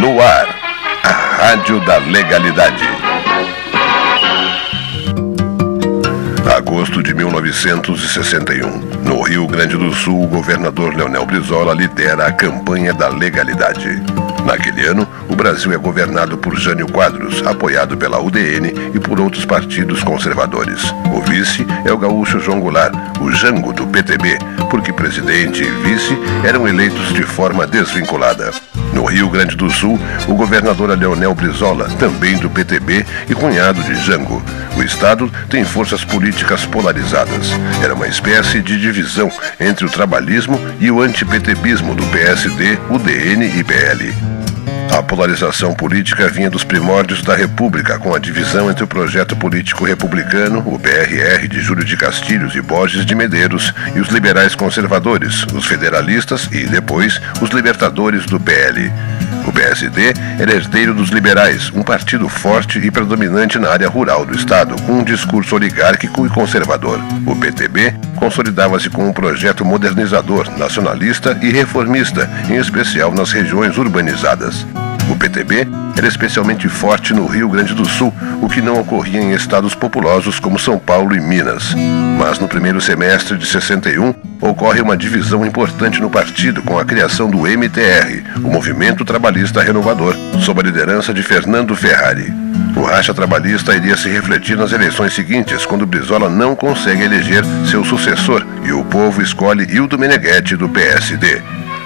No ar, a Rádio da Legalidade. Agosto de 1961. No Rio Grande do Sul, o governador Leonel Brizola lidera a campanha da legalidade. Naquele ano, o Brasil é governado por Jânio Quadros, apoiado pela UDN e por outros partidos conservadores. O vice é o gaúcho João Goulart, o Jango do PTB, porque presidente e vice eram eleitos de forma desvinculada. No Rio Grande do Sul, o governador é Leonel Brizola, também do PTB e cunhado de Jango. O estado tem forças políticas polarizadas. Era uma espécie de divisão entre o trabalhismo e o antipetebismo do PSD, UDN e PL. A polarização política vinha dos primórdios da República, com a divisão entre o projeto político republicano, o PRR de Júlio de Castilhos e Borges de Medeiros, e os liberais conservadores, os federalistas e, depois, os libertadores do PL. O PSD era herdeiro dos liberais, um partido forte e predominante na área rural do estado, com um discurso oligárquico e conservador. O PTB consolidava-se com um projeto modernizador, nacionalista e reformista, em especial nas regiões urbanizadas. O PTB era especialmente forte no Rio Grande do Sul, o que não ocorria em estados populosos como São Paulo e Minas. Mas no primeiro semestre de 61, ocorre uma divisão importante no partido com a criação do MTR, o Movimento Trabalhista Renovador, sob a liderança de Fernando Ferrari. O racha trabalhista iria se refletir nas eleições seguintes, quando Brizola não consegue eleger seu sucessor e o povo escolhe Hildo Meneghetti do PSD.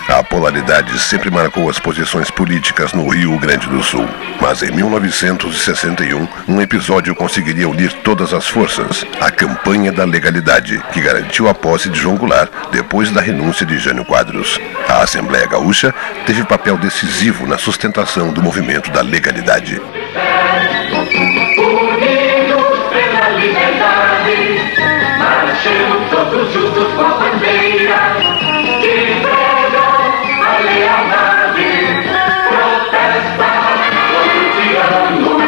A polaridade sempre marcou as posições políticas no Rio Grande do Sul. Mas em 1961, um episódio conseguiria unir todas as forças: a campanha da legalidade, que garantiu a posse de João Goulart depois da renúncia de Jânio Quadros. A Assembleia Gaúcha teve papel decisivo na sustentação do movimento da legalidade. Unidos pela liberdade, marchamos todos juntos com a bandeira que prega a lealdade, protesta contra o tirano.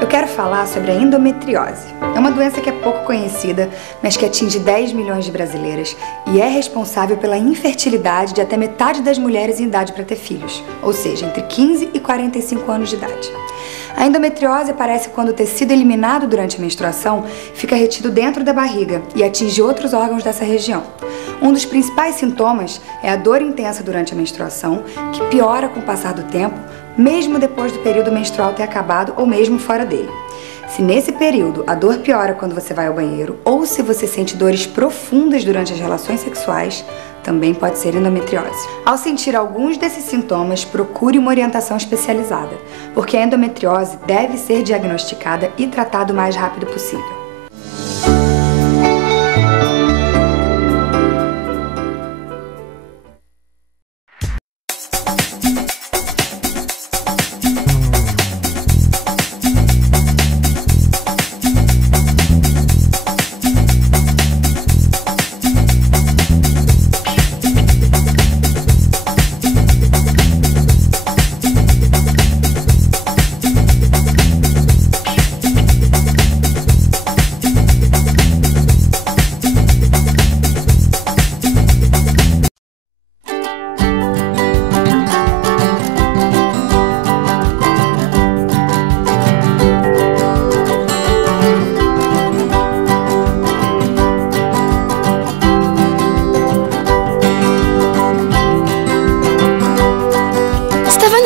Eu quero falar sobre a endometriose. É uma doença que é pouco conhecida, mas que atinge 10 milhões de brasileiras e é responsável pela infertilidade de até metade das mulheres em idade para ter filhos, ou seja, entre 15 e 45 anos de idade. A endometriose aparece quando o tecido eliminado durante a menstruação fica retido dentro da barriga e atinge outros órgãos dessa região. Um dos principais sintomas é a dor intensa durante a menstruação, que piora com o passar do tempo, mesmo depois do período menstrual ter acabado ou mesmo fora dele. Se nesse período a dor piora quando você vai ao banheiro ou se você sente dores profundas durante as relações sexuais, também pode ser endometriose. Ao sentir alguns desses sintomas, procure uma orientação especializada, porque a endometriose deve ser diagnosticada e tratada o mais rápido possível.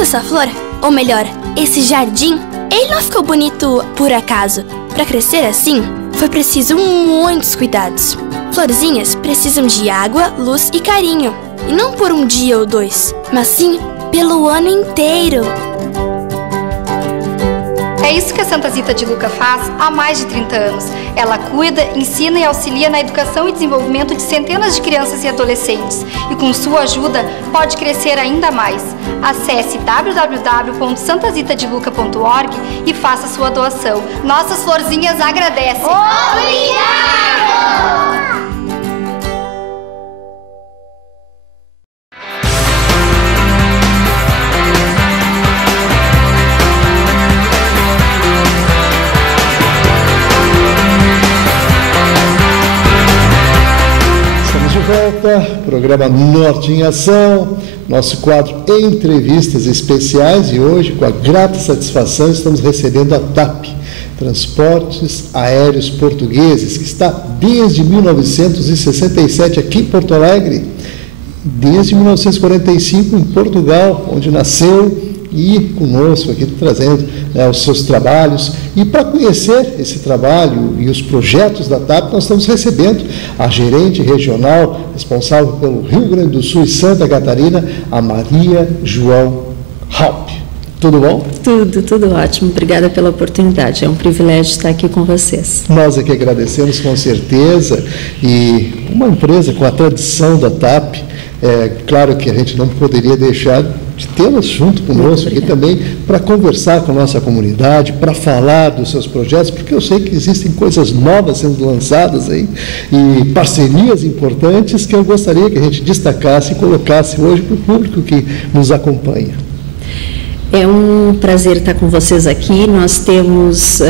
Essa flor, ou melhor, esse jardim, ele não ficou bonito por acaso. Para crescer assim, foi preciso muitos cuidados. Florzinhas precisam de água, luz e carinho. E não por um dia ou dois, mas sim pelo ano inteiro. É isso que a Santa Zita de Luca faz há mais de 30 anos. Ela cuida, ensina e auxilia na educação e desenvolvimento de centenas de crianças e adolescentes. E com sua ajuda, pode crescer ainda mais. Acesse www.santazitadeluca.org e faça sua doação. Nossas florzinhas agradecem. Obrigado! Volta, programa Norte em Ação, nosso quadro Entrevistas Especiais, e hoje, com a grata satisfação, estamos recebendo a TAP, Transportes Aéreos Portugueses, que está desde 1967 aqui em Porto Alegre, desde 1945 em Portugal, onde nasceu, e conosco aqui trazendo os seus trabalhos. E para conhecer esse trabalho e os projetos da TAP, nós estamos recebendo a gerente regional responsável pelo Rio Grande do Sul e Santa Catarina, a Maria João Haupt. Tudo bom? Tudo ótimo. Obrigada pela oportunidade. É um privilégio estar aqui com vocês. Nós aqui agradecemos, com certeza. E uma empresa com a tradição da TAP, claro que a gente não poderia deixar de tê-las junto conosco aqui também para conversar com a nossa comunidade, para falar dos seus projetos, porque eu sei que existem coisas novas sendo lançadas aí e parcerias importantes que eu gostaria que a gente destacasse e colocasse hoje para o público que nos acompanha. É um prazer estar com vocês aqui. Nós temos,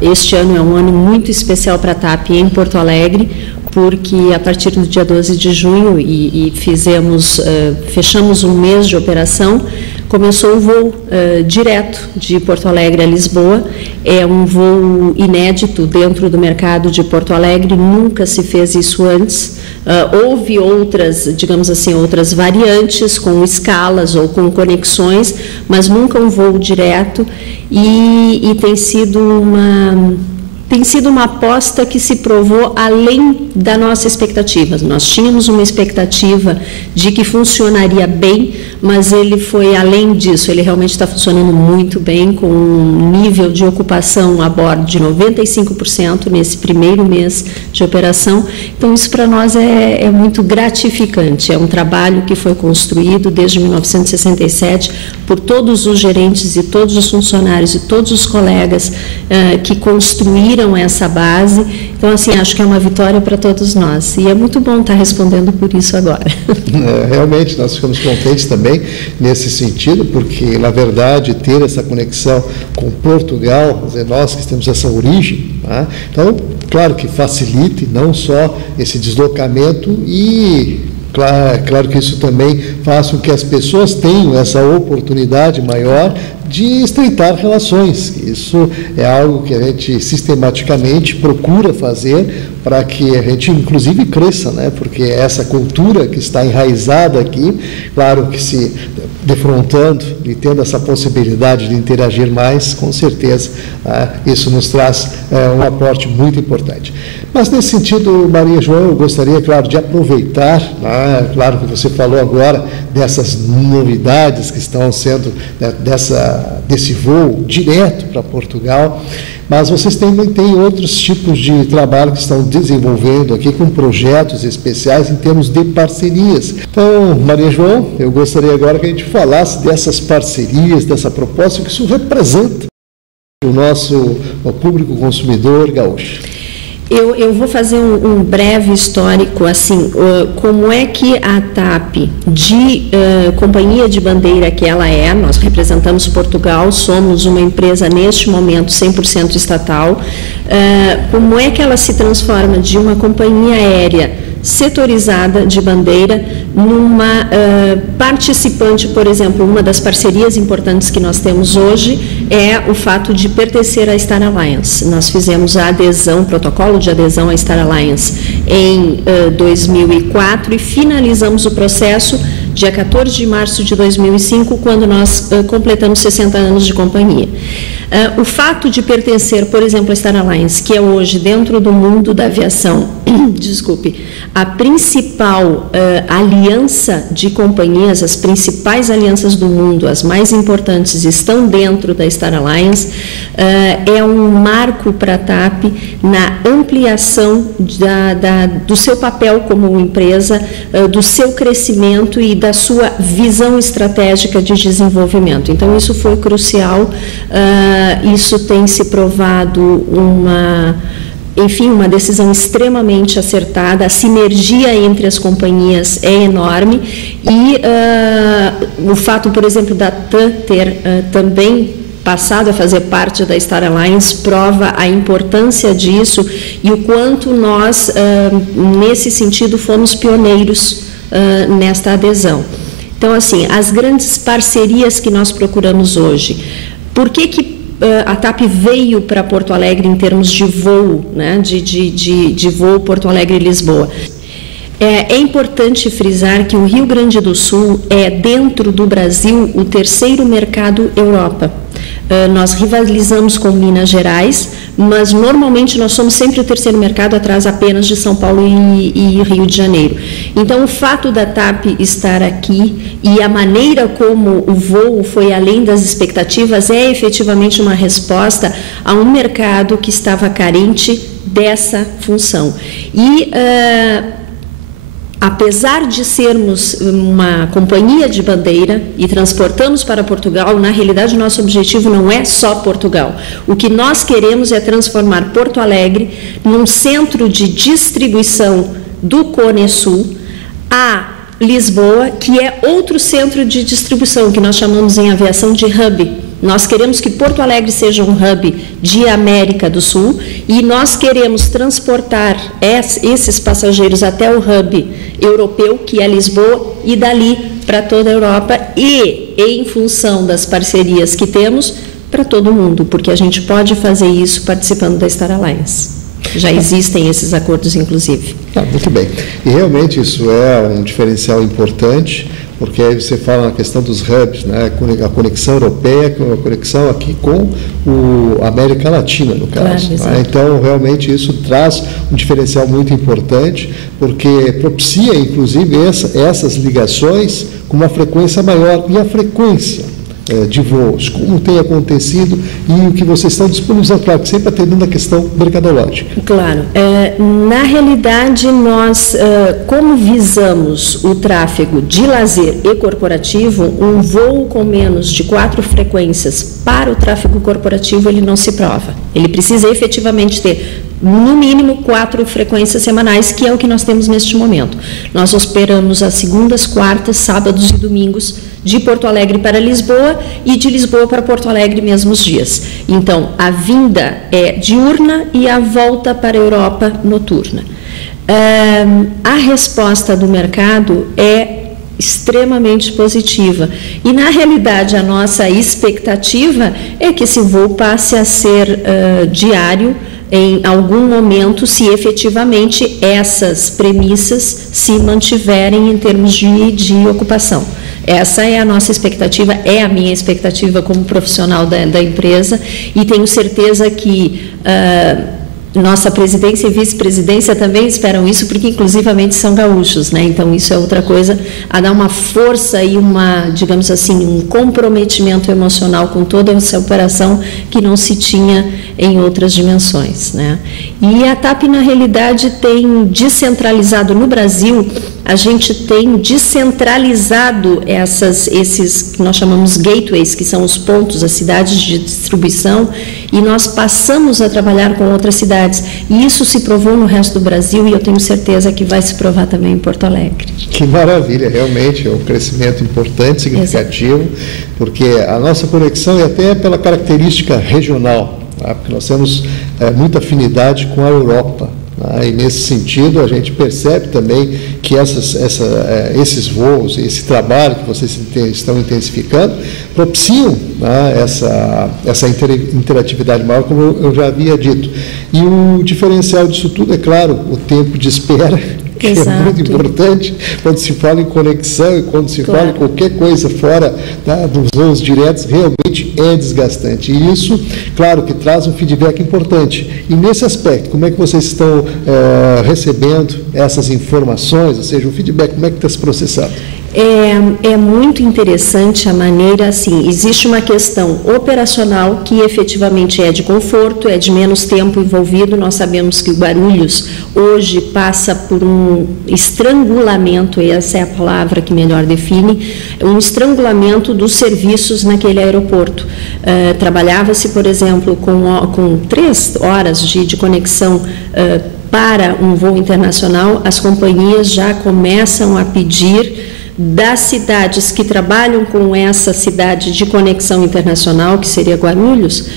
este ano é um ano muito especial para a TAP em Porto Alegre, porque a partir do dia 12 de junho fechamos um mês de operação, começou o voo direto de Porto Alegre a Lisboa. É um voo inédito dentro do mercado de Porto Alegre, nunca se fez isso antes. Houve outras, digamos assim, outras variantes com escalas ou com conexões, mas nunca um voo direto, e tem sido uma aposta que se provou além da nossa expectativa. Nós tínhamos uma expectativa de que funcionaria bem, mas ele foi além disso. Ele realmente está funcionando muito bem, com um nível de ocupação a bordo de 95% nesse primeiro mês de operação. Então, isso para nós é muito gratificante. É um trabalho que foi construído desde 1967 por todos os gerentes e todos os funcionários e todos os colegas que construíram essa base. Então, assim, acho que é uma vitória para todos nós, e é muito bom estar respondendo por isso agora. Realmente, nós ficamos contentes também nesse sentido, porque, na verdade, ter essa conexão com Portugal, nós que temos essa origem, tá? Então, claro que facilite não só esse deslocamento e claro que isso também faz com que as pessoas tenham essa oportunidade maior de estreitar relações. Isso é algo que a gente sistematicamente procura fazer para que a gente, inclusive, cresça, né? Porque essa cultura que está enraizada aqui, claro que se defrontando e tendo essa possibilidade de interagir mais, com certeza, isso nos traz um aporte muito importante. Mas, nesse sentido, Maria João, eu gostaria, claro, de aproveitar, claro que você falou agora dessas novidades que estão sendo, desse voo direto para Portugal, mas vocês também têm outros tipos de trabalho que estão desenvolvendo aqui com projetos especiais em termos de parcerias. Então, Maria João, eu gostaria agora que a gente falasse dessas parcerias, dessa proposta, que isso representa o nosso público consumidor gaúcho. Eu vou fazer um breve histórico, assim, como é que a TAP, de companhia de bandeira que ela é, nós representamos Portugal, somos uma empresa neste momento 100% estatal, como é que ela se transforma de uma companhia aérea setorizada de bandeira numa participante, por exemplo, uma das parcerias importantes que nós temos hoje é o fato de pertencer à Star Alliance. Nós fizemos a adesão, o protocolo de adesão à Star Alliance em 2004 e finalizamos o processo dia 14 de março de 2005, quando nós completamos 60 anos de companhia. O fato de pertencer, por exemplo, à Star Alliance, que é hoje dentro do mundo da aviação desculpe, a principal aliança de companhias, as principais alianças do mundo, as mais importantes, estão dentro da Star Alliance, é um marco para a TAP na ampliação do seu papel como empresa, do seu crescimento e da sua visão estratégica de desenvolvimento. Então, isso foi crucial, isso tem se provado uma decisão extremamente acertada. A sinergia entre as companhias é enorme e o fato, por exemplo, da TAM ter também passado a fazer parte da Star Alliance prova a importância disso e o quanto nós, nesse sentido, fomos pioneiros nesta adesão. Então, assim, as grandes parcerias que nós procuramos hoje, por que a TAP veio para Porto Alegre em termos de voo, né, de voo Porto Alegre-Lisboa? É importante frisar que o Rio Grande do Sul é, dentro do Brasil, o terceiro mercado Europa. Nós rivalizamos com Minas Gerais, mas normalmente nós somos sempre o terceiro mercado, atrás apenas de São Paulo e Rio de Janeiro. Então, o fato da TAP estar aqui e a maneira como o voo foi além das expectativas é efetivamente uma resposta a um mercado que estava carente dessa função. E apesar de sermos uma companhia de bandeira e transportamos para Portugal, na realidade o nosso objetivo não é só Portugal. O que nós queremos é transformar Porto Alegre num centro de distribuição do Cone Sul, a Lisboa, que é outro centro de distribuição, que nós chamamos em aviação de hub. Nós queremos que Porto Alegre seja um hub de América do Sul e nós queremos transportar esses passageiros até o hub europeu, que é Lisboa, e dali para toda a Europa e, em função das parcerias que temos, para todo mundo, porque a gente pode fazer isso participando da Star Alliance. Já existem esses acordos, inclusive. Muito bem. E realmente isso é um diferencial importante, porque aí você fala na questão dos hubs, né? A conexão europeia, a conexão aqui com a América Latina, no caso. Claro, então, realmente, isso traz um diferencial muito importante, porque propicia, inclusive, essas ligações com uma frequência maior. E a frequência de voos, como tem acontecido e o que vocês estão disponíveis, claro, que sempre atendendo a questão mercadológica. Claro. Na realidade, nós, como visamos o tráfego de lazer e corporativo, um voo com menos de 4 frequências para o tráfego corporativo, ele não se prova. Ele precisa efetivamente ter no mínimo 4 frequências semanais, que é o que nós temos neste momento. Nós operamos às segundas, quartas, sábados e domingos de Porto Alegre para Lisboa e de Lisboa para Porto Alegre mesmos dias. Então, a vinda é diurna e a volta para a Europa noturna. A resposta do mercado é extremamente positiva e, na realidade, a nossa expectativa é que esse voo passe a ser diário em algum momento, se efetivamente essas premissas se mantiverem em termos de ocupação. Essa é a nossa expectativa, é a minha expectativa como profissional da empresa, e tenho certeza que nossa presidência e vice-presidência também esperam isso, porque inclusivamente são gaúchos, né? Então isso é outra coisa a dar uma força e digamos assim, um comprometimento emocional com toda essa operação que não se tinha em outras dimensões, né? E a TAP, na realidade, tem descentralizado no Brasil, a gente tem descentralizado esses que nós chamamos gateways, que são os pontos, as cidades de distribuição, e nós passamos a trabalhar com outras cidades. E isso se provou no resto do Brasil e eu tenho certeza que vai se provar também em Porto Alegre. Que maravilha, realmente é um crescimento importante, significativo. Exato. Porque a nossa conexão é até pela característica regional, tá? Porque nós temos muita afinidade com a Europa. E nesse sentido a gente percebe também que esses voos, esse trabalho que vocês estão intensificando, propiciam, né, essa interatividade maior, como eu já havia dito. E o diferencial disso tudo, é claro, o tempo de espera, que é muito importante quando se fala em conexão e quando se fala em qualquer coisa fora, tá, dos voos diretos, realmente é desgastante. E isso, claro, que traz um feedback importante. E nesse aspecto, como é que vocês estão recebendo essas informações, ou seja, o feedback, como é que está se processando? É muito interessante a maneira, assim, existe uma questão operacional que efetivamente é de conforto, é de menos tempo envolvido. Nós sabemos que o Guarulhos hoje passa por um estrangulamento, essa é a palavra que melhor define, um estrangulamento dos serviços naquele aeroporto. Trabalhava-se, por exemplo, com 3 horas de conexão para um voo internacional. As companhias já começam a pedir das cidades que trabalham com essa cidade de conexão internacional, que seria Guarulhos,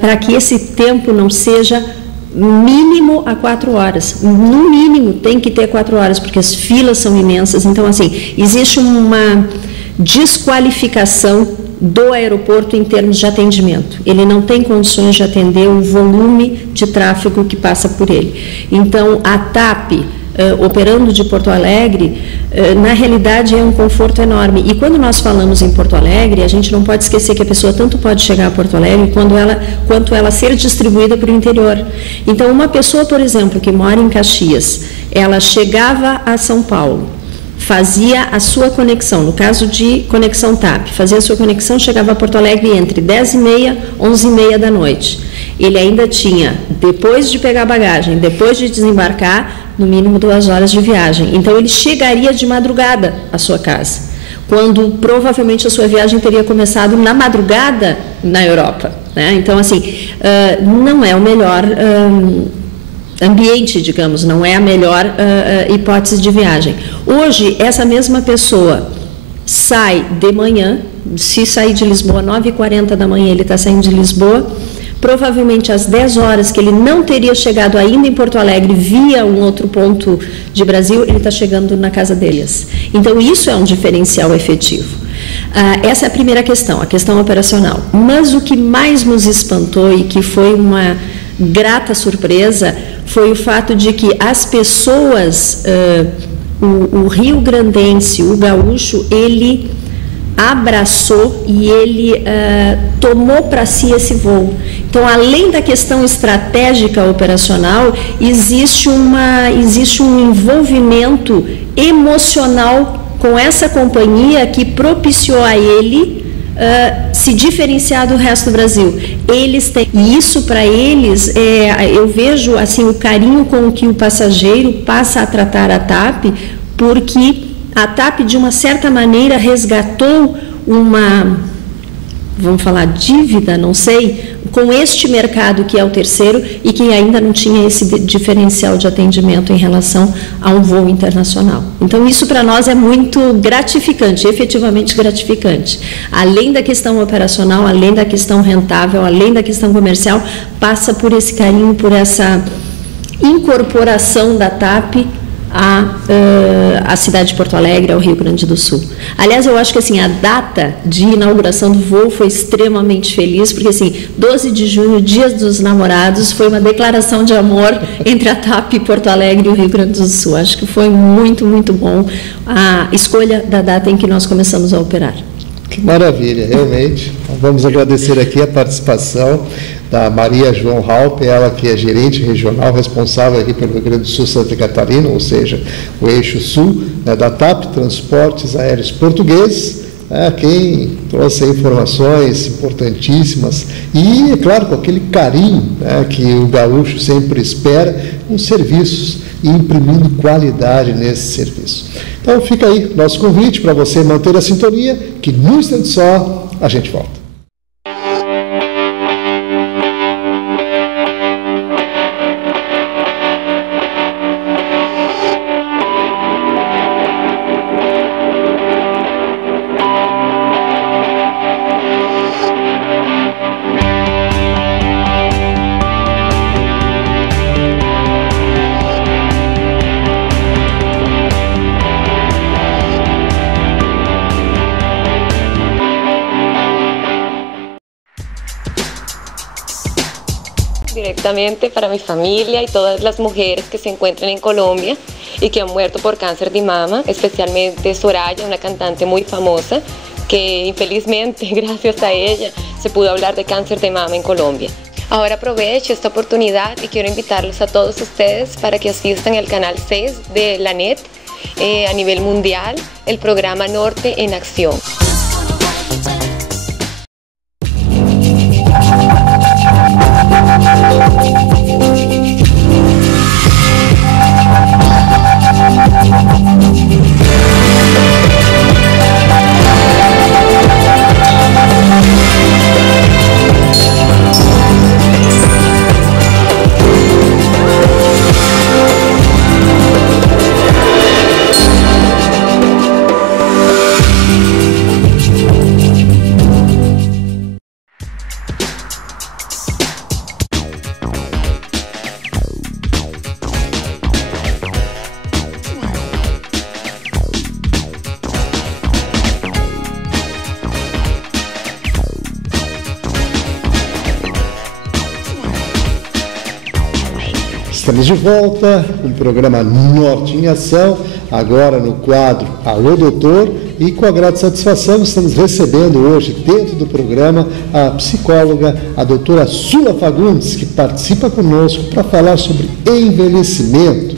para que esse tempo não seja mínimo a 4 horas. No mínimo tem que ter 4 horas, porque as filas são imensas. Então, assim, existe uma desqualificação do aeroporto em termos de atendimento. Ele não tem condições de atender o volume de tráfego que passa por ele. Então, a TAP, operando de Porto Alegre, na realidade é um conforto enorme. E quando nós falamos em Porto Alegre, a gente não pode esquecer que a pessoa tanto pode chegar a Porto Alegre quanto ela ser distribuída para o interior. Então, uma pessoa, por exemplo, que mora em Caxias, ela chegava a São Paulo, fazia a sua conexão, no caso de conexão TAP, fazia a sua conexão, chegava a Porto Alegre entre 10h30 e 11h30 da noite. Ele ainda tinha, depois de pegar a bagagem, depois de desembarcar, no mínimo 2 horas de viagem. Então, ele chegaria de madrugada à sua casa, quando provavelmente a sua viagem teria começado na madrugada na Europa, né? Então, assim, não é o melhor ambiente, digamos, não é a melhor hipótese de viagem. Hoje, essa mesma pessoa sai de manhã, se sair de Lisboa, 9h40 da manhã, ele está saindo de Lisboa, provavelmente às 10 horas, que ele não teria chegado ainda em Porto Alegre via um outro ponto de Brasil, ele está chegando na casa deles. Então, isso é um diferencial efetivo. Essa é a primeira questão, a questão operacional. Mas o que mais nos espantou e que foi uma grata surpresa foi o fato de que as pessoas, o rio-grandense, o gaúcho, ele abraçou e ele tomou para si esse voo. Então, além da questão estratégica operacional, existe um envolvimento emocional com essa companhia que propiciou a ele se diferenciar do resto do Brasil. Eles têm, e isso para eles, eu vejo assim, o carinho com que o passageiro passa a tratar a TAP, porque a TAP, de uma certa maneira, resgatou uma, vamos falar, dívida, não sei, com este mercado que é o terceiro e que ainda não tinha esse diferencial de atendimento em relação a um voo internacional. Então, isso para nós é muito gratificante, efetivamente gratificante. Além da questão operacional, além da questão rentável, além da questão comercial, passa por esse carinho, por essa incorporação da TAP a cidade de Porto Alegre, ao Rio Grande do Sul. Aliás, eu acho que assim, a data de inauguração do voo foi extremamente feliz, porque assim, 12 de junho, Dia dos Namorados, foi uma declaração de amor entre a TAP, Porto Alegre e o Rio Grande do Sul. Acho que foi muito, muito bom a escolha da data em que nós começamos a operar. Que maravilha, realmente. Vamos agradecer aqui a participação da Maria João Halpe, ela que é gerente regional responsável aqui pelo Rio Grande do Sul, Santa Catarina, ou seja, o eixo sul, né, da TAP, Transportes Aéreos Portugueses, quem trouxe informações importantíssimas e, é claro, com aquele carinho, né, que o gaúcho sempre espera, com serviços e imprimindo qualidade nesse serviço. Então fica aí nosso convite para você manter a sintonia, que num instante só a gente volta. directamente para mi familia y todas las mujeres que se encuentran en Colombia y que han muerto por cáncer de mama, especialmente Soraya, una cantante muy famosa, que infelizmente gracias a ella se pudo hablar de cáncer de mama en Colombia. Ahora aprovecho esta oportunidad y quiero invitarlos a todos ustedes para que asistan al canal 6 de la NET a nivel mundial, el programa Norte en Acción. Estamos de volta com o programa Norte em Ação, agora no quadro Alô Doutor, e com a grande satisfação estamos recebendo hoje, dentro do programa, a psicóloga, a doutora Sula Fagundes, que participa conosco para falar sobre envelhecimento,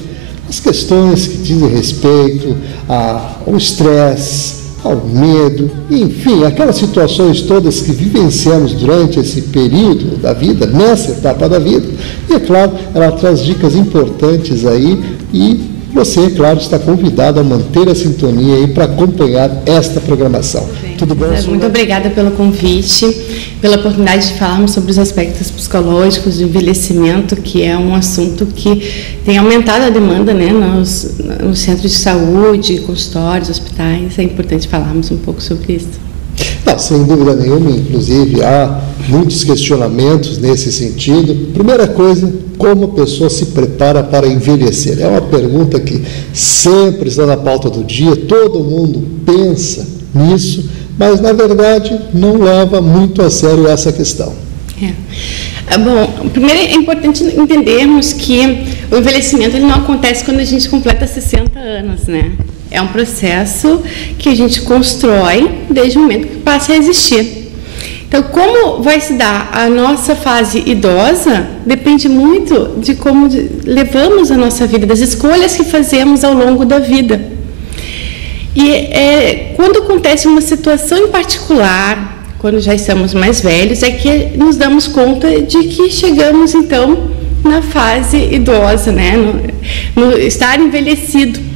as questões que dizem respeito ao estresse, ao medo, enfim, aquelas situações todas que vivenciamos durante esse período da vida, nessa etapa da vida. E, é claro, ela traz dicas importantes aí e você, é claro, está convidado a manter a sintonia aí para acompanhar esta programação. Tudo bom, Sula? Muito obrigada pelo convite, pela oportunidade de falarmos sobre os aspectos psicológicos do envelhecimento, que é um assunto que tem aumentado a demanda, né, nos centros de saúde, consultórios, hospitais. É importante falarmos um pouco sobre isso. Não, sem dúvida nenhuma, inclusive há muitos questionamentos nesse sentido. Primeira coisa, como a pessoa se prepara para envelhecer? É uma pergunta que sempre está na pauta do dia, todo mundo pensa nisso, mas na verdade não leva muito a sério essa questão. Bom, primeiro é importante entendermos que o envelhecimento ele não acontece quando a gente completa 60 anos, né? É um processo que a gente constrói desde o momento que passa a existir. Então, como vai se dar a nossa fase idosa, depende muito de como levamos a nossa vida, das escolhas que fazemos ao longo da vida. E quando acontece uma situação em particular, quando já estamos mais velhos, é que nos damos conta de que chegamos, então, na fase idosa, né? no estar envelhecido.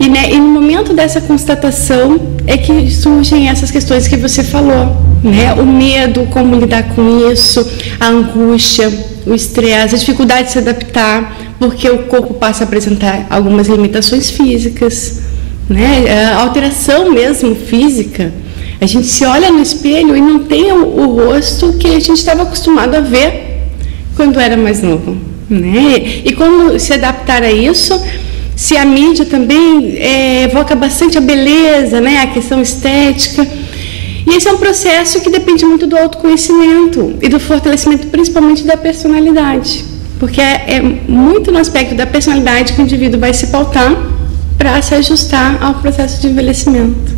E no momento dessa constatação é que surgem essas questões que você falou, né? O medo, como lidar com isso, a angústia, o estresse, a dificuldade de se adaptar, porque o corpo passa a apresentar algumas limitações físicas, né? A alteração mesmo física. A gente se olha no espelho e não tem o rosto que a gente estava acostumado a ver quando era mais novo, né? E como se adaptar a isso? Se a mídia também evoca bastante a beleza, né, a questão estética. E esse é um processo que depende muito do autoconhecimento e do fortalecimento, principalmente da personalidade. Porque é muito no aspecto da personalidade que o indivíduo vai se pautar para se ajustar ao processo de envelhecimento.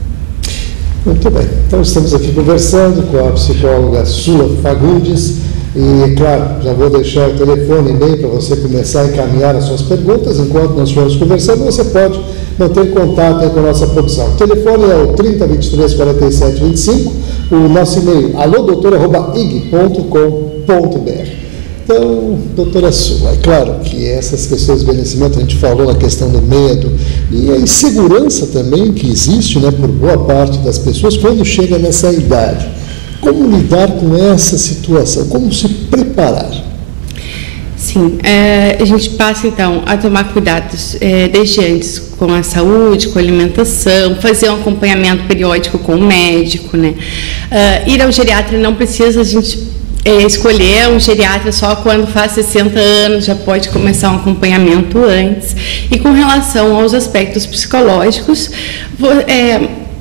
Muito bem. Então, estamos aqui conversando com a psicóloga Sula Fagundes. E, claro, já vou deixar o telefone e e-mail para você começar a encaminhar as suas perguntas. Enquanto nós estivermos conversando, você pode manter contato aí com a nossa produção. O telefone é o 30 23 47 25, o nosso e-mail alodoutora@ig.com.br. Então, doutora Sula, é claro que essas questões de envelhecimento, a gente falou na questão do medo e a insegurança também que existe, né, por boa parte das pessoas quando chega nessa idade. Como lidar com essa situação? Como se preparar? Sim, a gente passa então a tomar cuidados desde antes com a saúde, com a alimentação, fazer um acompanhamento periódico com o médico, né? Ir ao geriatra não precisa a gente escolher um geriatra só quando faz 60 anos, já pode começar um acompanhamento antes. E com relação aos aspectos psicológicos,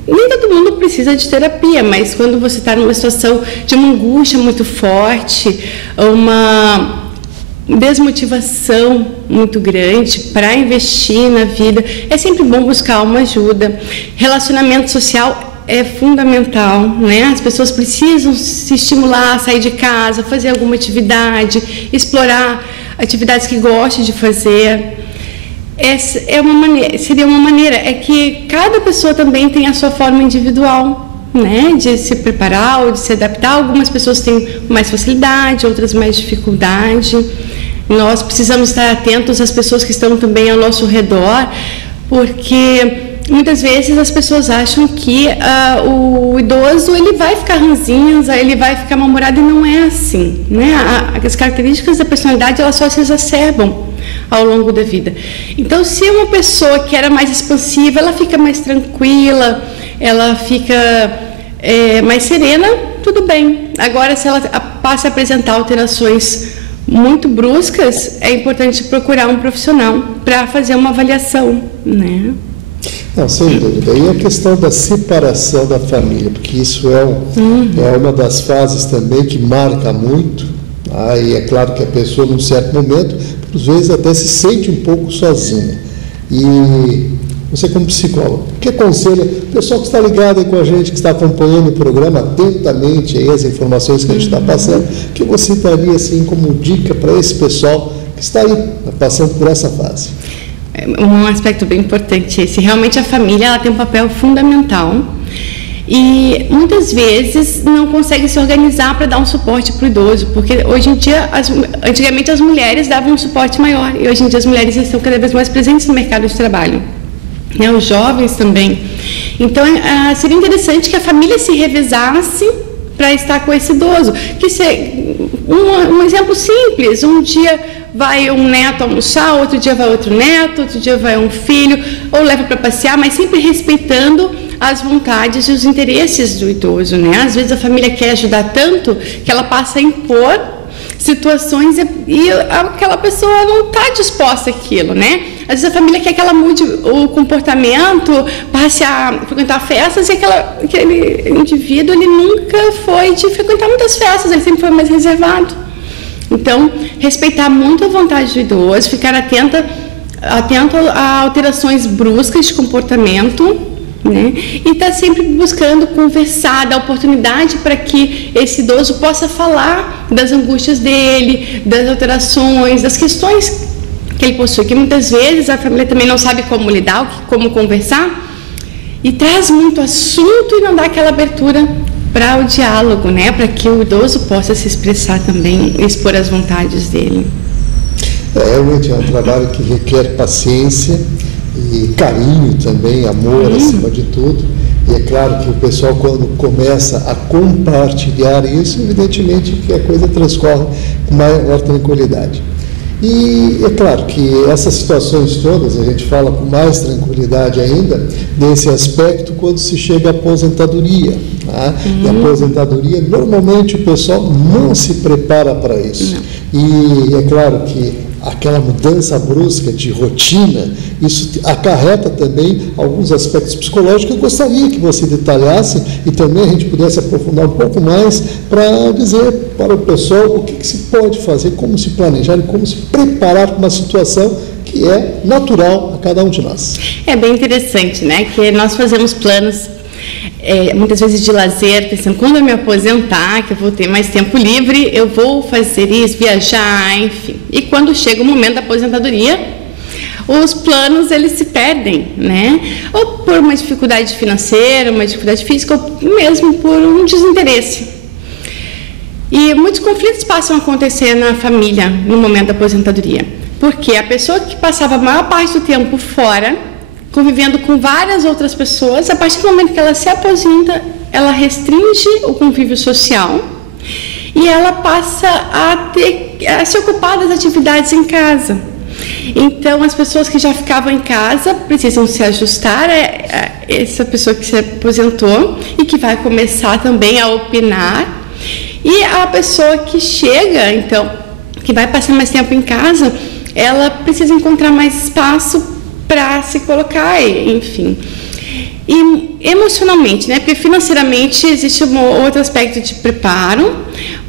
nem todo mundo precisa de terapia, mas quando você está numa situação de uma angústia muito forte, uma desmotivação muito grande para investir na vida, é sempre bom buscar uma ajuda. Relacionamento social é fundamental, né? As pessoas precisam se estimular a sair de casa, fazer alguma atividade, explorar atividades que gostem de fazer. Essa é uma maneira, seria uma maneira, é que cada pessoa também tem a sua forma individual, né, de se preparar ou de se adaptar. Algumas pessoas têm mais facilidade, outras mais dificuldade. Nós precisamos estar atentos às pessoas que estão também ao nosso redor, porque muitas vezes as pessoas acham que o idoso ele vai ficar ranzinza, ele vai ficar mal-humorado, e não é assim, né? As características da personalidade, elas só se exacerbam ao longo da vida. Então, se uma pessoa que era mais expansiva, ela fica mais tranquila, ela fica mais serena, tudo bem. Agora, se ela passa a apresentar alterações muito bruscas, é importante procurar um profissional para fazer uma avaliação, né? Não, sem dúvida. E a questão da separação da família, porque isso é uma das fases também que marca muito. Tá? E é claro que a pessoa, num certo momento, às vezes até se sente um pouco sozinha. E você, como psicólogo, que aconselha o pessoal que está ligado aí com a gente, que está acompanhando o programa atentamente aí as informações que a gente está passando, que você daria assim como dica para esse pessoal que está aí passando por essa fase? Um aspecto bem importante esse. Realmente a família, ela tem um papel fundamental e muitas vezes não consegue se organizar para dar um suporte para o idoso, porque hoje em dia, antigamente as mulheres davam um suporte maior e hoje em dia as mulheres estão cada vez mais presentes no mercado de trabalho, né? Os jovens também. Então seria interessante que a família se revezasse para estar com esse idoso. Que um exemplo simples: um dia vai um neto almoçar, outro dia vai outro neto, outro dia vai um filho, ou leva para passear, mas sempre respeitando as vontades e os interesses do idoso, né? Às vezes a família quer ajudar tanto que ela passa a impor situações e aquela pessoa não está disposta àquilo, né? Às vezes a família quer que ela mude o comportamento, passe a frequentar festas, e aquele indivíduo, ele nunca foi de frequentar muitas festas, ele sempre foi mais reservado. Então, respeitar muito a vontade do idoso, ficar atento a alterações bruscas de comportamento, né? E estar sempre buscando conversar, dar oportunidade para que esse idoso possa falar das angústias dele, das alterações, das questões que ele possui, que muitas vezes a família também não sabe como lidar, como conversar, e traz muito assunto e não dá aquela abertura para o diálogo, né? Para que o idoso possa se expressar também, expor as vontades dele. Realmente é um trabalho que requer paciência e carinho também, amor acima de tudo. E é claro que o pessoal, quando começa a compartilhar isso, evidentemente que a coisa transcorre com maior tranquilidade. E é claro que essas situações todas a gente fala com mais tranquilidade ainda nesse aspecto quando se chega à aposentadoria. Tá? E a aposentadoria, normalmente o pessoal não se prepara para isso. E é claro que aquela mudança brusca de rotina, isso acarreta também alguns aspectos psicológicos. Eu gostaria que você detalhasse e também a gente pudesse aprofundar um pouco mais para dizer para o pessoal o que se pode fazer, como se planejar e como se preparar para uma situação que é natural a cada um de nós. É bem interessante, né? Que nós fazemos planos muitas vezes de lazer, pensando, quando eu me aposentar, que eu vou ter mais tempo livre, eu vou fazer isso, viajar, enfim. E quando chega o momento da aposentadoria, os planos, eles se perdem, né? Ou por uma dificuldade financeira, uma dificuldade física, ou mesmo por um desinteresse. E muitos conflitos passam a acontecer na família no momento da aposentadoria. Porque a pessoa que passava a maior parte do tempo fora, convivendo com várias outras pessoas, a partir do momento que ela se aposenta, ela restringe o convívio social e ela passa a se ocupar das atividades em casa. Então, as pessoas que já ficavam em casa precisam se ajustar a essa pessoa que se aposentou e que vai começar também a opinar. E a pessoa que chega, então, que vai passar mais tempo em casa, ela precisa encontrar mais espaço para se colocar, enfim. E emocionalmente, né? Porque financeiramente existe um outro aspecto de preparo,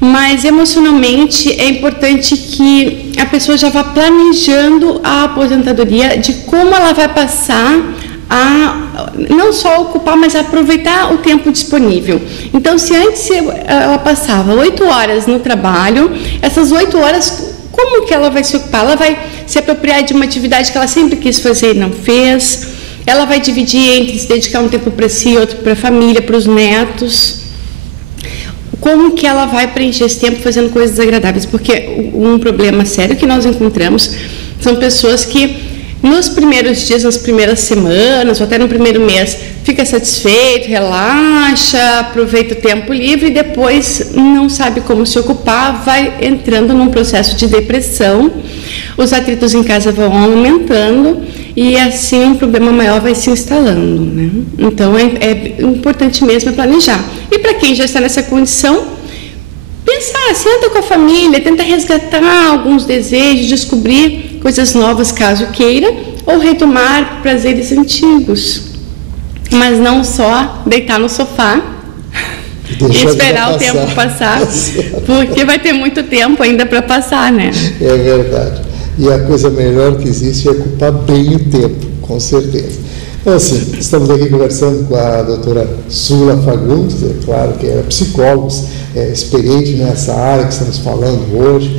mas emocionalmente é importante que a pessoa já vá planejando a aposentadoria, de como ela vai passar a não só ocupar, mas a aproveitar o tempo disponível. Então, se antes ela passava 8 horas no trabalho, essas 8 horas, como que ela vai se ocupar? Ela vai se apropriar de uma atividade que ela sempre quis fazer e não fez. Ela vai dividir entre se dedicar um tempo para si, outro para a família, para os netos. Como que ela vai preencher esse tempo fazendo coisas agradáveis? Porque um problema sério que nós encontramos são pessoas que nos primeiros dias, nas primeiras semanas, ou até no primeiro mês, fica satisfeito, relaxa, aproveita o tempo livre e depois não sabe como se ocupar, vai entrando num processo de depressão, os atritos em casa vão aumentando e assim um problema maior vai se instalando, né? Então é importante mesmo planejar. E para quem já está nessa condição, pensar, senta com a família, tenta resgatar alguns desejos, descobrir coisas novas caso queira, ou retomar prazeres antigos. Mas não só deitar no sofá e esperar o tempo passar, porque vai ter muito tempo ainda para passar, né? É verdade. E a coisa melhor que existe é ocupar bem o tempo, com certeza. Então, assim, estamos aqui conversando com a doutora Sula Fagundes, é claro que é psicóloga, experiente nessa área que estamos falando hoje,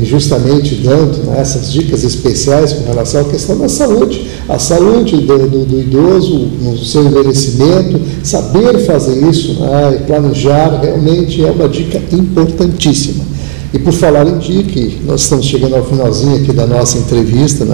e justamente dando, né, essas dicas especiais com relação à questão da saúde, a saúde do idoso no seu envelhecimento, saber fazer isso, né, e planejar, realmente é uma dica importantíssima. E por falar em dica, nós estamos chegando ao finalzinho aqui da nossa entrevista,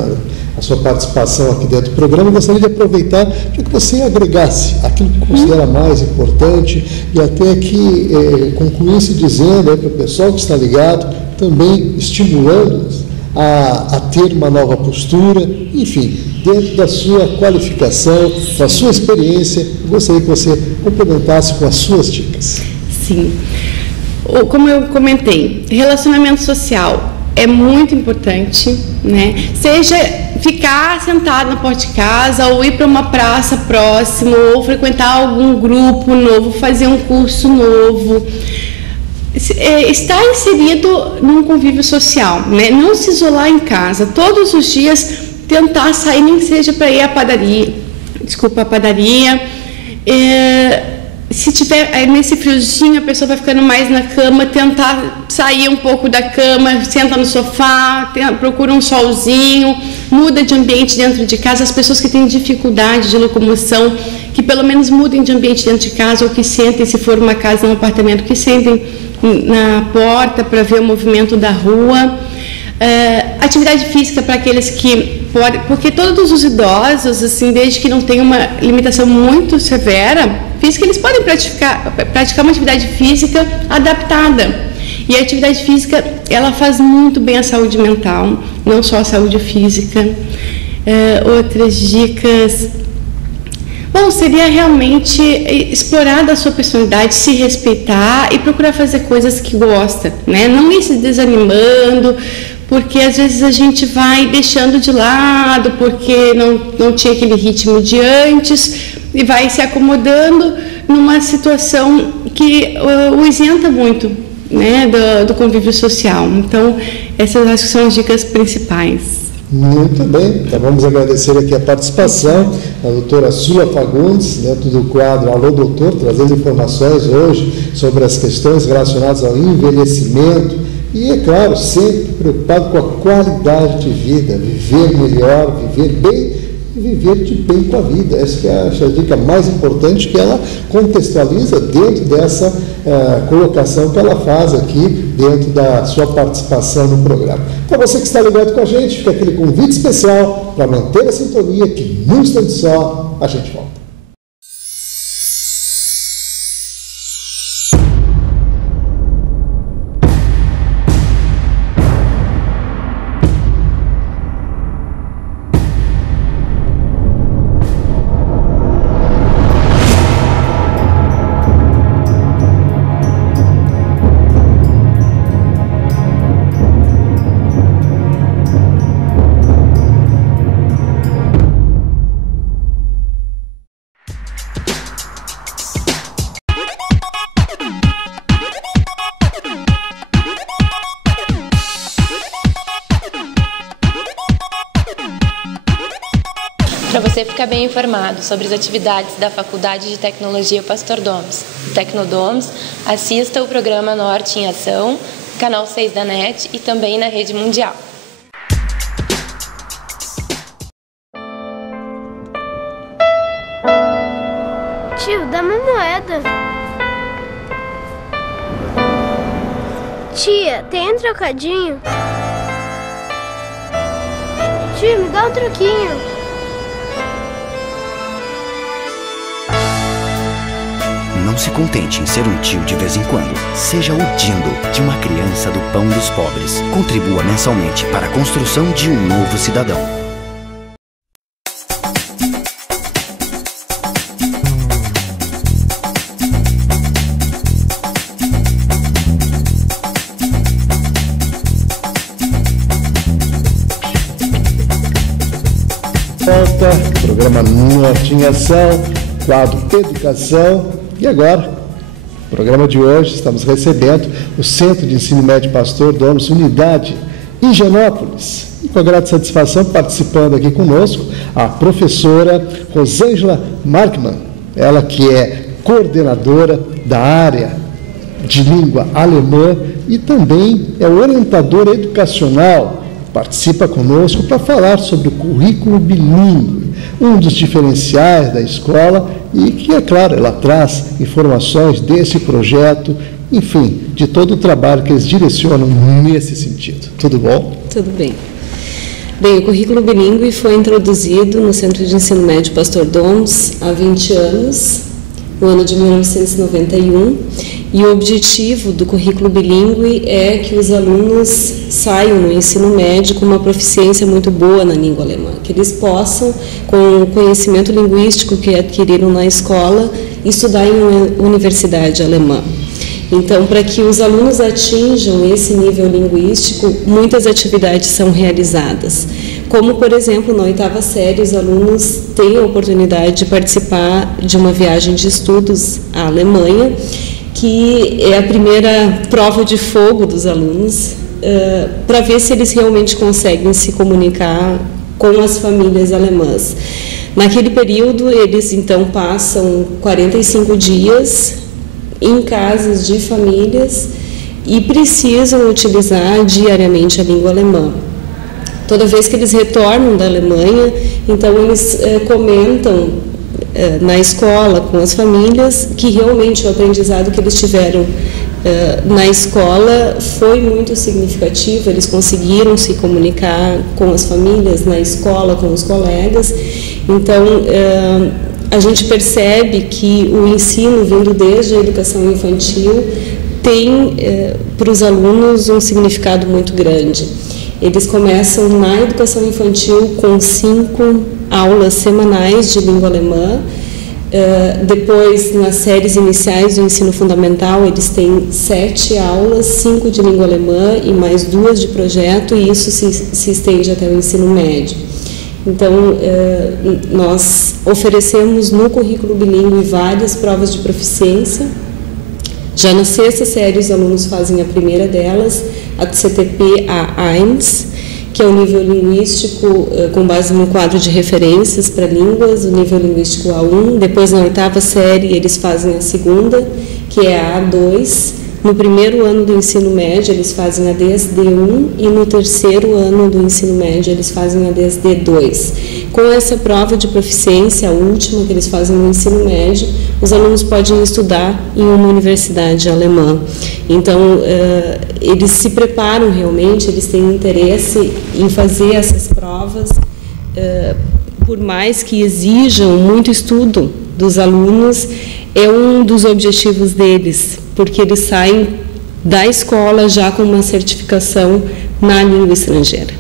a sua participação aqui dentro do programa, eu gostaria de aproveitar para que você agregasse aquilo que considera mais importante e até que concluísse dizendo para o pessoal que está ligado, também estimulando-nos a ter uma nova postura, enfim, dentro da sua qualificação, da sua experiência, eu gostaria que você complementasse com as suas dicas. Sim. Como eu comentei, relacionamento social é muito importante, né? Seja ficar sentado na porta de casa, ou ir para uma praça próxima, ou frequentar algum grupo novo, fazer um curso novo. Estar inserido num convívio social, né? Não se isolar em casa. Todos os dias tentar sair, nem que seja para ir à padaria. Se tiver nesse friozinho, a pessoa vai ficando mais na cama, tentar sair um pouco da cama, senta no sofá, procura um solzinho, muda de ambiente dentro de casa. As pessoas que têm dificuldade de locomoção, que pelo menos mudem de ambiente dentro de casa, ou que sentem, se for uma casa ou um apartamento, que sentem na porta para ver o movimento da rua. Atividade física para aqueles que podem, porque todos os idosos, assim, desde que não tenham uma limitação muito severa física, eles podem praticar uma atividade física adaptada. E a atividade física, ela faz muito bem à saúde mental, não só à saúde física. Outras dicas, bom, seria realmente explorar da sua personalidade, se respeitar e procurar fazer coisas que gosta, né? Não ir se desanimando, porque às vezes a gente vai deixando de lado porque não tinha aquele ritmo de antes e vai se acomodando numa situação que o isenta muito, né, do convívio social. Então, essas acho que são as dicas principais. Muito bem, então vamos agradecer aqui a participação da doutora Sula Fagundes, dentro do quadro Alô Doutor, trazendo informações hoje sobre as questões relacionadas ao envelhecimento. E, é claro, sempre preocupado com a qualidade de vida, viver melhor, viver bem e viver de bem com a vida. Essa é a dica mais importante que ela contextualiza dentro dessa colocação que ela faz aqui dentro da sua participação no programa. Para você que está ligado com a gente, fica aquele convite especial para manter a sintonia, que num instante só a gente volta. ficar bem informado sobre as atividades da Faculdade de Tecnologia Pastor Domes, Tecnodomes, assista o programa Norte em Ação, canal 6 da NET e também na rede mundial. Tio, dá uma moeda. Tia, tem um trocadinho? Tio, me dá um troquinho. Não se contente em ser um tio de vez em quando. Seja o Dindo de uma criança do pão dos pobres. Contribua mensalmente para a construção de um novo cidadão. Programa Norte em Ação, quadro Educação. E agora, no programa de hoje, estamos recebendo o Centro de Ensino Médio Pastor Domes, Unidade Higienópolis. E com grande satisfação, participando aqui conosco, a professora Rosângela Markmann, ela que é coordenadora da área de língua alemã e também é orientadora educacional. Participa conosco para falar sobre o currículo bilíngue, um dos diferenciais da escola e que, é claro, ela traz informações desse projeto, enfim, de todo o trabalho que eles direcionam nesse sentido. Tudo bom? Tudo bem. Bem, o currículo bilíngue foi introduzido no Centro de Ensino Médio Pastor Domes há 20 anos, no ano de 1991, e o objetivo do currículo bilíngue é que os alunos saiam no ensino médio com uma proficiência muito boa na língua alemã, que eles possam, com o conhecimento linguístico que adquiriram na escola, estudar em uma universidade alemã. Então, para que os alunos atinjam esse nível linguístico, muitas atividades são realizadas. Como, por exemplo, na 8ª série, os alunos têm a oportunidade de participar de uma viagem de estudos à Alemanha, que é a primeira prova de fogo dos alunos, para ver se eles realmente conseguem se comunicar com as famílias alemãs. Naquele período, eles então passam 45 dias em casas de famílias e precisam utilizar diariamente a língua alemã. Toda vez que eles retornam da Alemanha, então eles comentam na escola com as famílias que realmente o aprendizado que eles tiveram na escola foi muito significativo, eles conseguiram se comunicar com as famílias, na escola, com os colegas. Então, a gente percebe que o ensino vindo desde a educação infantil tem para os alunos um significado muito grande. Eles começam na educação infantil com 5 aulas semanais de língua alemã. Depois, nas séries iniciais do ensino fundamental, eles têm 7 aulas, 5 de língua alemã e mais 2 de projeto, e isso se estende até o ensino médio. Então, nós oferecemos no currículo bilíngue várias provas de proficiência. Já na 6ª série, os alunos fazem a primeira delas, a CTP A1, que é o nível linguístico com base no quadro de referências para línguas, o nível linguístico A1. Depois, na 8ª série, eles fazem a segunda, que é a A2. No primeiro ano do ensino médio, eles fazem a DSD1 e no terceiro ano do ensino médio, eles fazem a DSD2. Com essa prova de proficiência, a última que eles fazem no ensino médio, os alunos podem estudar em uma universidade alemã. Então, eles se preparam realmente, eles têm interesse em fazer essas provas, por mais que exijam muito estudo dos alunos, é um dos objetivos deles, porque eles saem da escola já com uma certificação na língua estrangeira.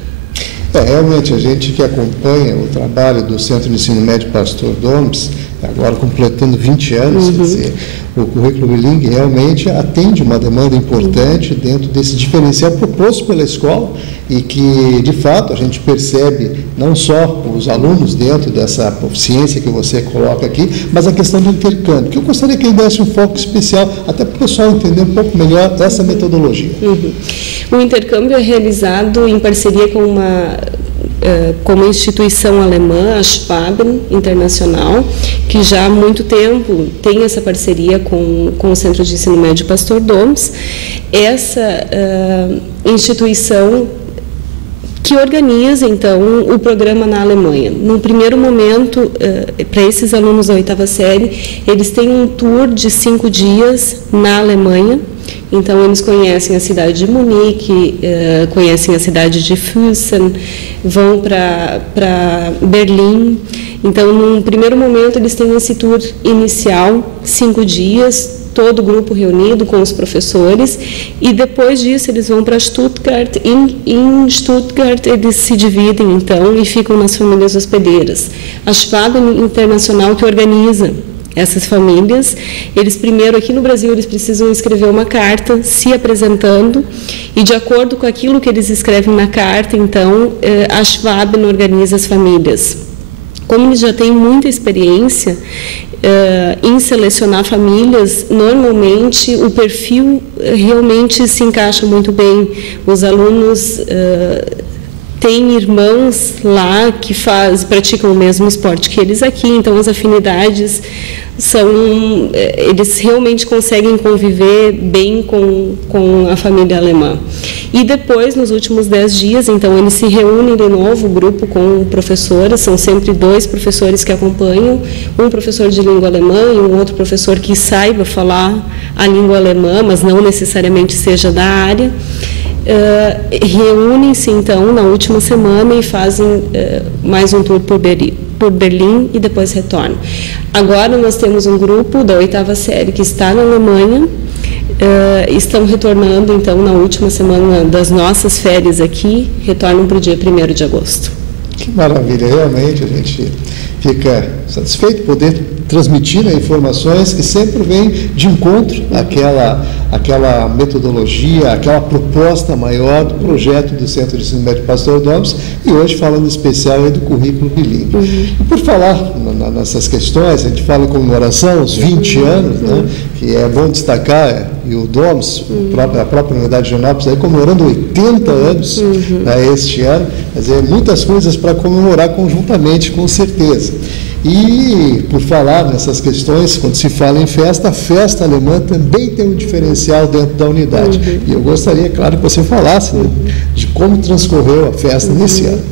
Realmente, a gente que acompanha o trabalho do Centro de Ensino Médio Pastor Domes, agora completando 20 anos, quer dizer, o currículo bilíngue realmente atende uma demanda importante dentro desse diferencial proposto pela escola e que, de fato, a gente percebe não só os alunos dentro dessa proficiência que você coloca aqui, mas a questão do intercâmbio, que eu gostaria que ele desse um foco especial, até para o pessoal entender um pouco melhor essa metodologia. O intercâmbio é realizado em parceria com como instituição alemã, a Schwaben Internacional, que já há muito tempo tem essa parceria com o Centro de Ensino Médio Pastor Doms. Essa instituição que organiza, então, o programa na Alemanha. No primeiro momento, para esses alunos da 8ª série, eles têm um tour de 5 dias na Alemanha. Então, eles conhecem a cidade de Munique, conhecem a cidade de Füssen, vão para Berlim. Então, num primeiro momento, eles têm esse tour inicial, 5 dias, todo o grupo reunido com os professores, e depois disso eles vão para Stuttgart. Em Stuttgart eles se dividem, então, e ficam nas famílias hospedeiras. A Schwaben Internacional que organiza essas famílias. Eles primeiro, aqui no Brasil, eles precisam escrever uma carta se apresentando, e de acordo com aquilo que eles escrevem na carta, então, a Schwaben organiza as famílias. Como eles já têm muita experiência em selecionar famílias, normalmente o perfil realmente se encaixa muito bem. Os alunos têm irmãos lá que praticam o mesmo esporte que eles aqui, então as afinidades eles realmente conseguem conviver bem com a família alemã. E depois, nos últimos 10 dias, então, eles se reúnem de novo, o grupo com professoras, são sempre 2 professores que acompanham, um professor de língua alemã e um outro professor que saiba falar a língua alemã, mas não necessariamente seja da área. Reúnem-se, então, na última semana e fazem mais um tour por Berlim e depois retornam. Agora nós temos um grupo da 8ª série que está na Alemanha, estão retornando, então, na última semana das nossas férias aqui, retornam para o dia 1º de agosto. Que maravilha, realmente a gente fica satisfeito poder transmitir informações que sempre vêm de encontro àquela metodologia, àquela proposta maior do projeto do Centro de Ensino Médio Pastor Doms, e hoje falando em especial aí do currículo bilíngue. E por falar nessas questões, a gente fala em comemoração, os 20 anos, né, que é bom destacar, e o Doms, a própria Unidade de Higienópolis, aí comemorando 80 anos este ano, quer dizer, muitas coisas para comemorar conjuntamente, com certeza. E, por falar nessas questões, quando se fala em festa, a festa alemã também tem um diferencial dentro da unidade. E eu gostaria, claro, que você falasse de como transcorreu a festa nesse ano.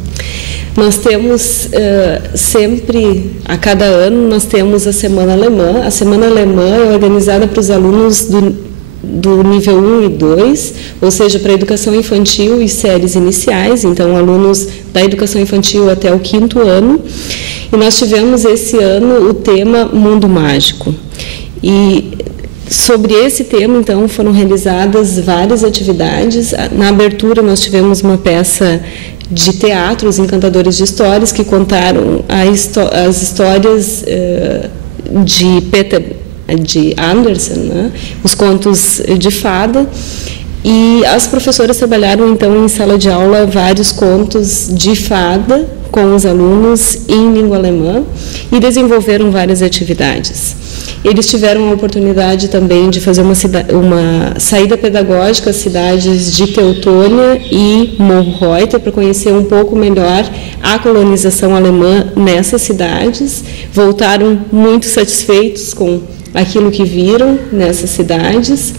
Nós temos sempre, a cada ano, nós temos a Semana Alemã. A Semana Alemã é organizada para os alunos do nível 1 e 2, ou seja, para a educação infantil e séries iniciais, então alunos da educação infantil até o 5º ano. E nós tivemos esse ano o tema Mundo Mágico. E sobre esse tema, então, foram realizadas várias atividades. Na abertura nós tivemos uma peça de teatro, Os Encantadores de Histórias, que contaram as histórias de Andersen, né? Os contos de fada. E as professoras trabalharam, então, em sala de aula, vários contos de fada com os alunos em língua alemã e desenvolveram várias atividades. Eles tiveram a oportunidade também de fazer uma saída pedagógica às cidades de Teutônia e Monreuter para conhecer um pouco melhor a colonização alemã nessas cidades. Voltaram muito satisfeitos com aquilo que viram nessas cidades.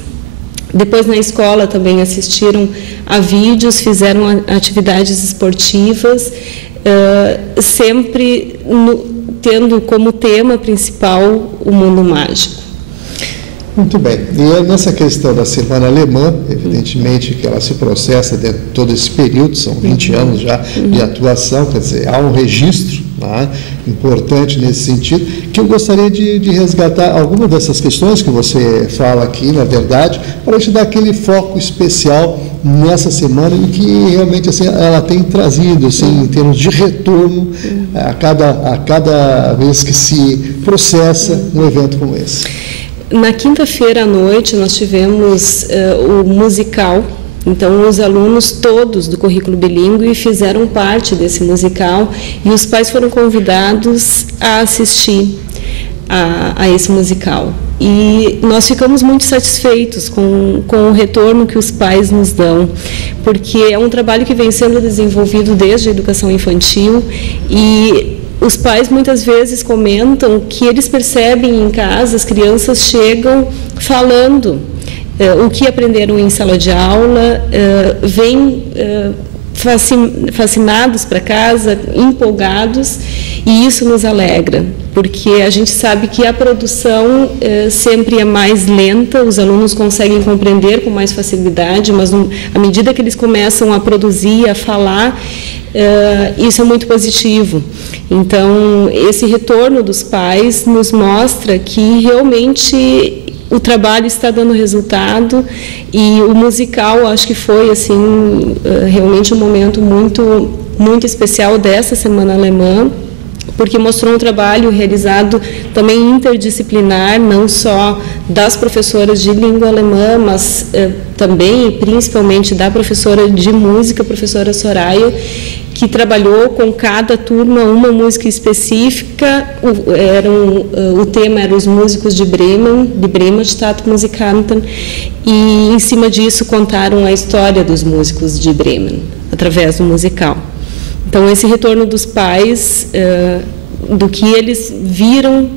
Depois, na escola, também assistiram a vídeos, fizeram atividades esportivas, sempre tendo como tema principal o mundo mágico. Muito bem. E nessa questão da Semana Alemã, evidentemente que ela se processa dentro de todo esse período, são 20 anos já de atuação, quer dizer, há um registro importante nesse sentido, que eu gostaria de resgatar algumas dessas questões que você fala aqui, na verdade, para a gente dar aquele foco especial nessa semana e que realmente assim, ela tem trazido, assim, em termos de retorno a cada vez que se processa um evento como esse. Na quinta-feira à noite nós tivemos o musical. Então, os alunos todos do currículo bilíngue fizeram parte desse musical e os pais foram convidados a assistir. a esse musical. E nós ficamos muito satisfeitos com o retorno que os pais nos dão, porque é um trabalho que vem sendo desenvolvido desde a educação infantil, e os pais muitas vezes comentam que eles percebem em casa, as crianças chegam falando o que aprenderam em sala de aula, vêm fascinados para casa, empolgados, e isso nos alegra, porque a gente sabe que a produção sempre é mais lenta, os alunos conseguem compreender com mais facilidade, mas à medida que eles começam a produzir, a falar, isso é muito positivo. Então, esse retorno dos pais nos mostra que realmente o trabalho está dando resultado, e o musical, acho que foi assim realmente um momento muito, muito especial dessa Semana Alemã, porque mostrou um trabalho realizado também interdisciplinar, não só das professoras de língua alemã, mas também e principalmente da professora de música, a professora Soraya, que trabalhou com cada turma uma música específica. O tema era os músicos de Bremen-Stadt Musikanten, e em cima disso contaram a história dos músicos de Bremen, através do musical. Então, esse retorno dos pais, do que eles viram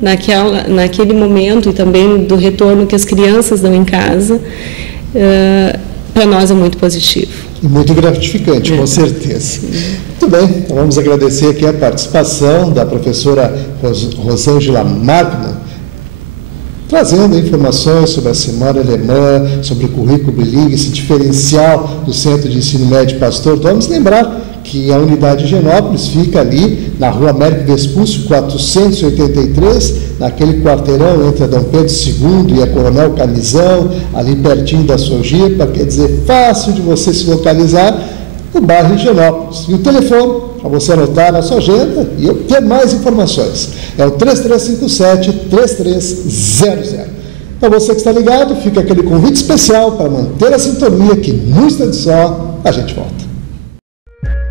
naquele momento, e também do retorno que as crianças dão em casa, para nós é muito positivo. E muito gratificante, com certeza. Muito bem, então vamos agradecer aqui a participação da professora Rosângela Magno, trazendo informações sobre a Semana Alemã, sobre o currículo bilíngue, esse diferencial do Centro de Ensino Médio Pastor. Vamos lembrar que a unidade de Higienópolis fica ali na Rua Américo Vespúcio, 483, naquele quarteirão entre a Dom Pedro II e a Coronel Camisão, ali pertinho da Sojipa, quer dizer, fácil de você se localizar no bairro Higienópolis. E o telefone, para você anotar na sua agenda e obter mais informações, é o 3357-3300. Para você que está ligado, fica aquele convite especial para manter a sintonia, que no instante só a gente volta.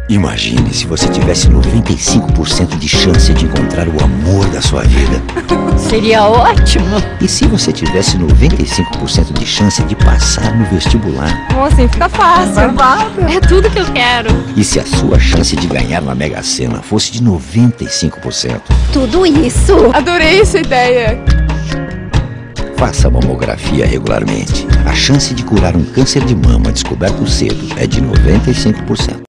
Imagine se você tivesse 95% de chance de encontrar o amor da sua vida. Seria ótimo! E se você tivesse 95% de chance de passar no vestibular? Como assim? Fica fácil. É tudo que eu quero. E se a sua chance de ganhar na Mega Sena fosse de 95%? Tudo isso! Adorei essa ideia! Faça mamografia regularmente. A chance de curar um câncer de mama descoberto cedo é de 95%.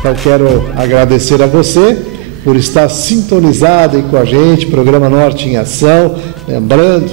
Então, quero agradecer a você por estar sintonizado aí com a gente, Programa Norte em Ação, lembrando,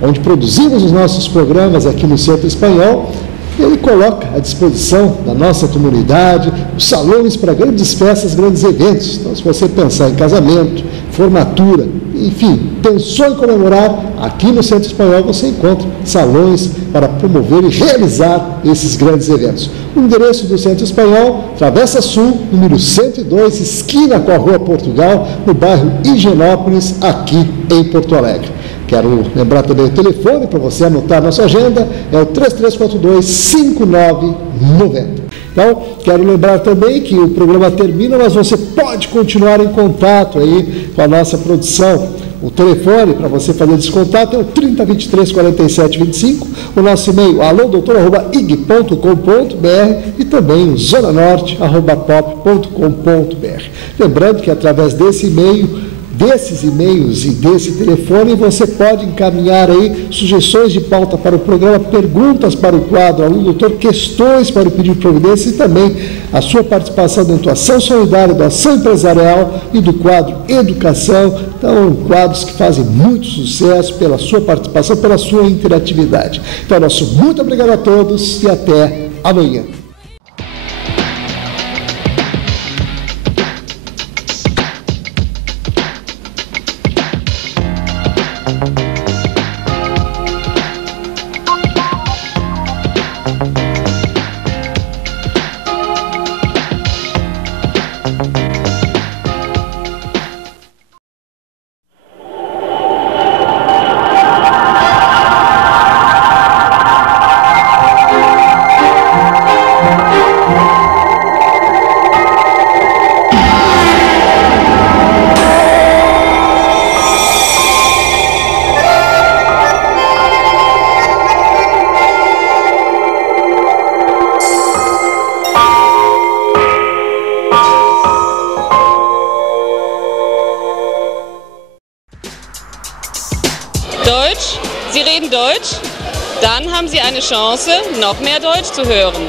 onde produzimos os nossos programas aqui no Centro Espanhol, ele coloca à disposição da nossa comunidade os salões para grandes festas, grandes eventos. Então, se você pensar em casamento, formatura, enfim, pensou em comemorar, aqui no Centro Espanhol você encontra salões para promover e realizar esses grandes eventos. O endereço do Centro Espanhol, Travessa Sul, número 102, esquina com a Rua Portugal, no bairro Higienópolis, aqui em Porto Alegre. Quero lembrar também o telefone para você anotar na sua agenda, é o 3342-5990. Então, quero lembrar também que o programa termina, mas você pode continuar em contato aí com a nossa produção. O telefone para você fazer esse contato é o 3023-4725, o nosso e-mail alodoutor@ig.com.br e também o zonanorte@pop.com.br. Lembrando que através desse e-mail, desses e-mails e desse telefone, você pode encaminhar aí sugestões de pauta para o programa, perguntas para o quadro Aluno Doutor, questões para o pedido de providência e também a sua participação dentro da ação solidária, da ação empresarial e do quadro Educação. Então, quadros que fazem muito sucesso pela sua participação, pela sua interatividade. Então, nosso muito obrigado a todos e até amanhã. Deutsch. Sie reden Deutsch, dann haben Sie eine Chance, noch mehr Deutsch zu hören.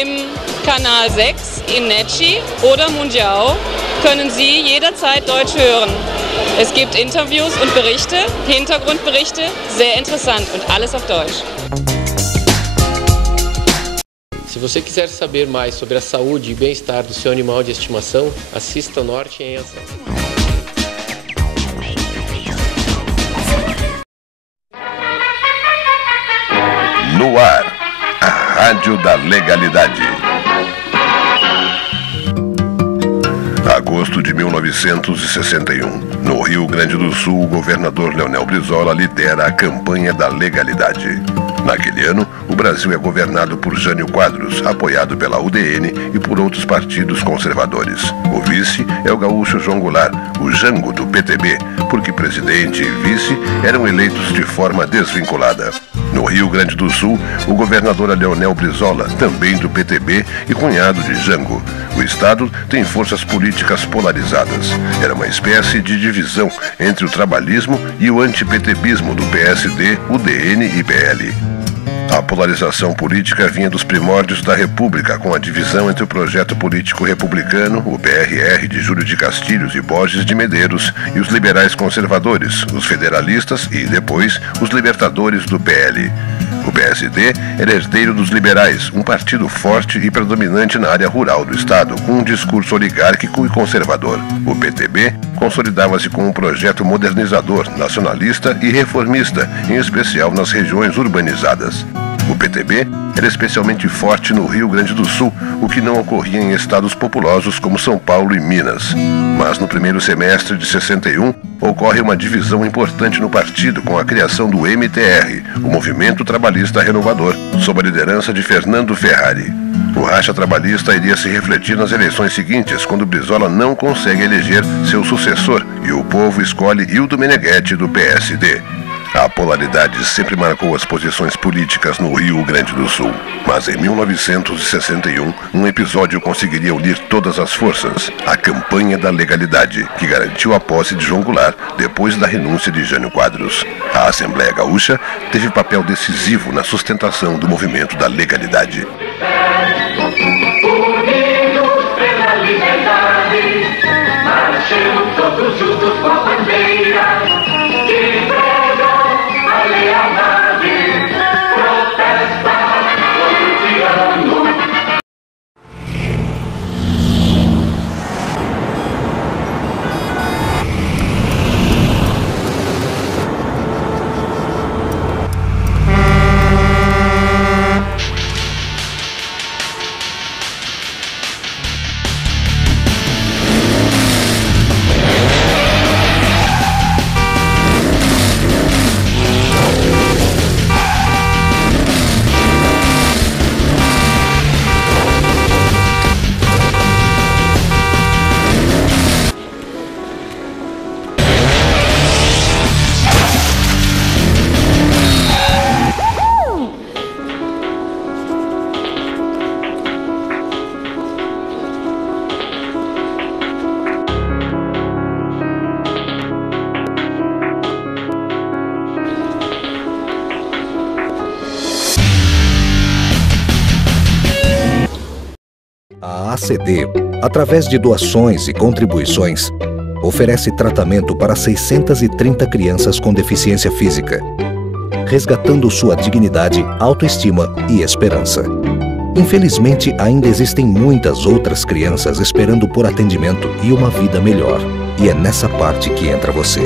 Im Kanal 6 in Netschi oder Mundial können Sie jederzeit Deutsch hören. Es gibt Interviews und Berichte, Hintergrundberichte, sehr interessant und alles auf Deutsch. Se você quiser saber mais sobre a saúde e bem-estar do seu animal de estimação, assista Norte em Ação. No ar, a Rádio da Legalidade. Agosto de 1961. No Rio Grande do Sul, o governador Leonel Brizola lidera a campanha da legalidade. Naquele ano, o Brasil é governado por Jânio Quadros, apoiado pela UDN e por outros partidos conservadores. O vice é o gaúcho João Goulart, o Jango do PTB, porque presidente e vice eram eleitos de forma desvinculada. No Rio Grande do Sul, o governador é Leonel Brizola, também do PTB e cunhado de Jango. O estado tem forças políticas polarizadas. Era uma espécie de divisão entre o trabalhismo e o antipetebismo do PSD, UDN e PL. A polarização política vinha dos primórdios da República, com a divisão entre o projeto político republicano, o PRR de Júlio de Castilhos e Borges de Medeiros, e os liberais conservadores, os federalistas e, depois, os libertadores do PL. O PSD era herdeiro dos liberais, um partido forte e predominante na área rural do estado, com um discurso oligárquico e conservador. O PTB consolidava-se com um projeto modernizador, nacionalista e reformista, em especial nas regiões urbanizadas. O PTB era especialmente forte no Rio Grande do Sul, o que não ocorria em estados populosos como São Paulo e Minas. Mas no primeiro semestre de 61, ocorre uma divisão importante no partido com a criação do MTR, o Movimento Trabalhista Renovador, sob a liderança de Fernando Ferrari. O racha trabalhista iria se refletir nas eleições seguintes, quando Brizola não consegue eleger seu sucessor e o povo escolhe Hildo Meneghetti do PSD. A polaridade sempre marcou as posições políticas no Rio Grande do Sul. Mas em 1961, um episódio conseguiria unir todas as forças. A campanha da legalidade, que garantiu a posse de João Goulart depois da renúncia de Jânio Quadros. A Assembleia Gaúcha teve papel decisivo na sustentação do movimento da legalidade. Unidos pela liberdade, marchamos todos juntos com a bandeira que prega a lealdade, protesta contra o tirano. A ACD, através de doações e contribuições, oferece tratamento para 630 crianças com deficiência física, resgatando sua dignidade, autoestima e esperança. Infelizmente, ainda existem muitas outras crianças esperando por atendimento e uma vida melhor. E é nessa parte que entra você.